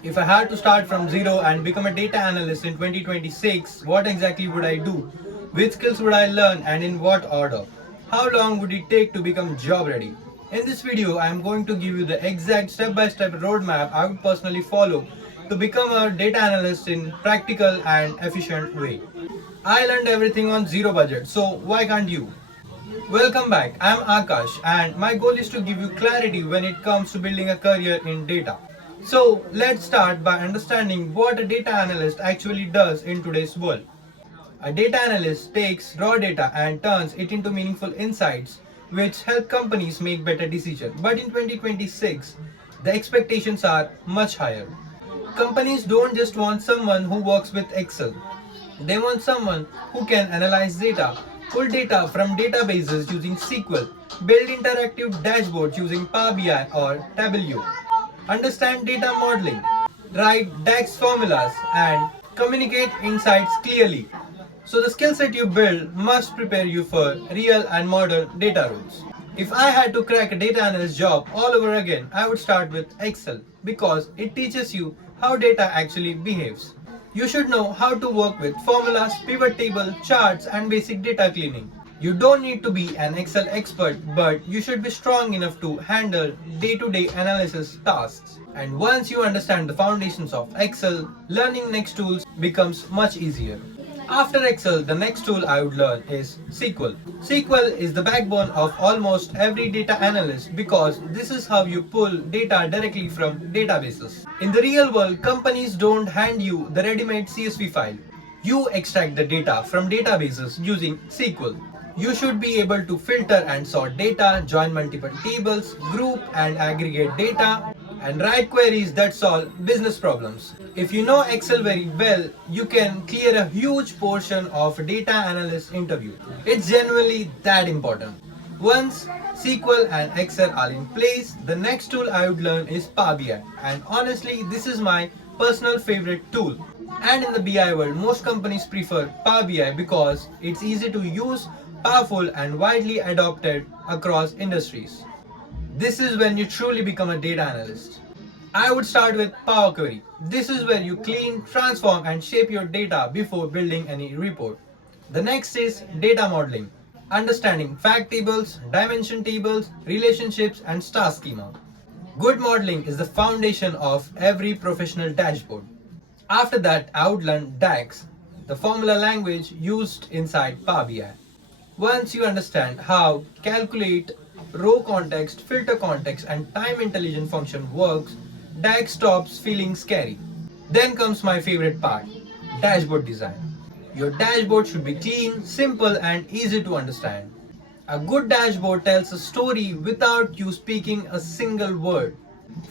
If I had to start from zero and become a data analyst in 2026, what exactly would I do? Which skills would I learn and in what order? How long would it take to become job ready? In this video, I am going to give you the exact step-by-step roadmap I would personally follow to become a data analyst in practical and efficient way. I learned everything on zero budget, so why can't you? Welcome back. I'm Aakash and my goal is to give you clarity when it comes to building a career in data. So, let's start by understanding what a data analyst actually does in today's world. A data analyst takes raw data and turns it into meaningful insights which help companies make better decisions. But in 2026, the expectations are much higher. Companies don't just want someone who works with Excel. They want someone who can analyze data, pull data from databases using SQL, build interactive dashboards using Power BI or Tableau, understand data modeling, write DAX formulas, and communicate insights clearly. So the skill set you build must prepare you for real and modern data roles. If I had to crack a data analyst job all over again, I would start with Excel because it teaches you how data actually behaves. You should know how to work with formulas, pivot table, charts, and basic data cleaning. You don't need to be an Excel expert, but you should be strong enough to handle day to day analysis tasks. And once you understand the foundations of Excel, learning next tools becomes much easier. After Excel, the next tool I would learn is SQL. SQL is the backbone of almost every data analyst because this is how you pull data directly from databases. In the real world, companies don't hand you the ready-made CSV file. You extract the data from databases using SQL. You should be able to filter and sort data, join multiple tables, group and aggregate data, and write queries that solve business problems. If you know Excel very well, you can clear a huge portion of a data analyst interview. It's genuinely that important. Once SQL and Excel are in place, the next tool I would learn is Power BI. And honestly, this is my personal favorite tool. And in the BI world, most companies prefer Power BI because it's easy to use, powerful, and widely adopted across industries. This is when you truly become a data analyst. I would start with Power Query. This is where you clean, transform, and shape your data before building any report. The next is data modeling, understanding fact tables, dimension tables, relationships, and star schema. Good modeling is the foundation of every professional dashboard. After that, I would learn DAX, the formula language used inside Power BI. Once you understand how calculate, row context, filter context, and time intelligent function works, DAX stops feeling scary. Then comes my favorite part, dashboard design. Your dashboard should be clean, simple, and easy to understand. A good dashboard tells a story without you speaking a single word.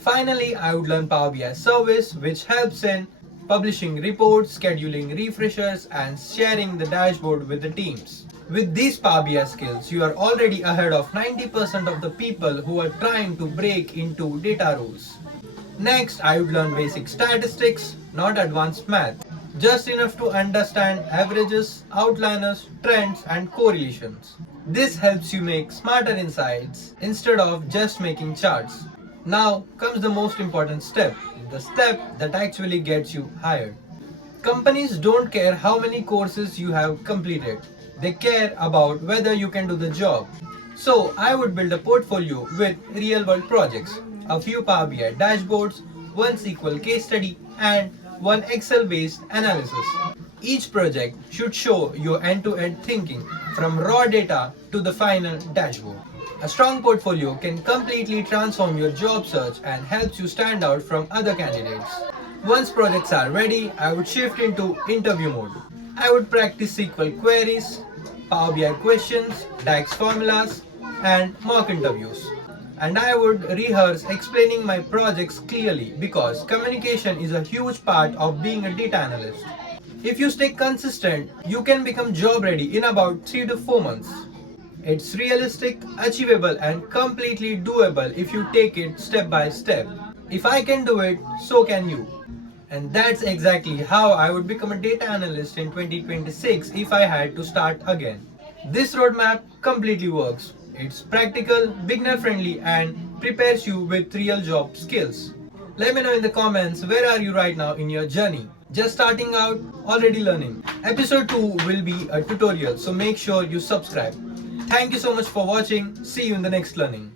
Finally, I would learn Power BI service, which helps in publishing reports, scheduling refreshers, and sharing the dashboard with the teams. With these Power BI skills, you are already ahead of 90% of the people who are trying to break into data roles. Next, I would learn basic statistics, not advanced math, just enough to understand averages, outliers, trends, and correlations. This helps you make smarter insights instead of just making charts. Now comes the most important step, the step that actually gets you hired. Companies don't care how many courses you have completed. They care about whether you can do the job. So I would build a portfolio with real world projects, a few Power BI dashboards, one SQL case study, and one Excel based analysis. Each project should show your end to end thinking from raw data to the final dashboard. A strong portfolio can completely transform your job search and helps you stand out from other candidates. Once projects are ready, I would shift into interview mode. I would practice SQL queries, Power BI questions, DAX formulas, and mock interviews. And I would rehearse explaining my projects clearly because communication is a huge part of being a data analyst. If you stay consistent, you can become job ready in about 3 to 4 months. It's realistic, achievable, and completely doable if you take it step by step. If I can do it, so can you. And that's exactly how I would become a data analyst in 2026 if I had to start again. This roadmap completely works. It's practical, beginner friendly, and prepares you with real job skills. Let me know in the comments, where are you right now in your journey? Just starting out, already learning? Episode 2 will be a tutorial, so make sure you subscribe. Thank you so much for watching. See you in the next learning.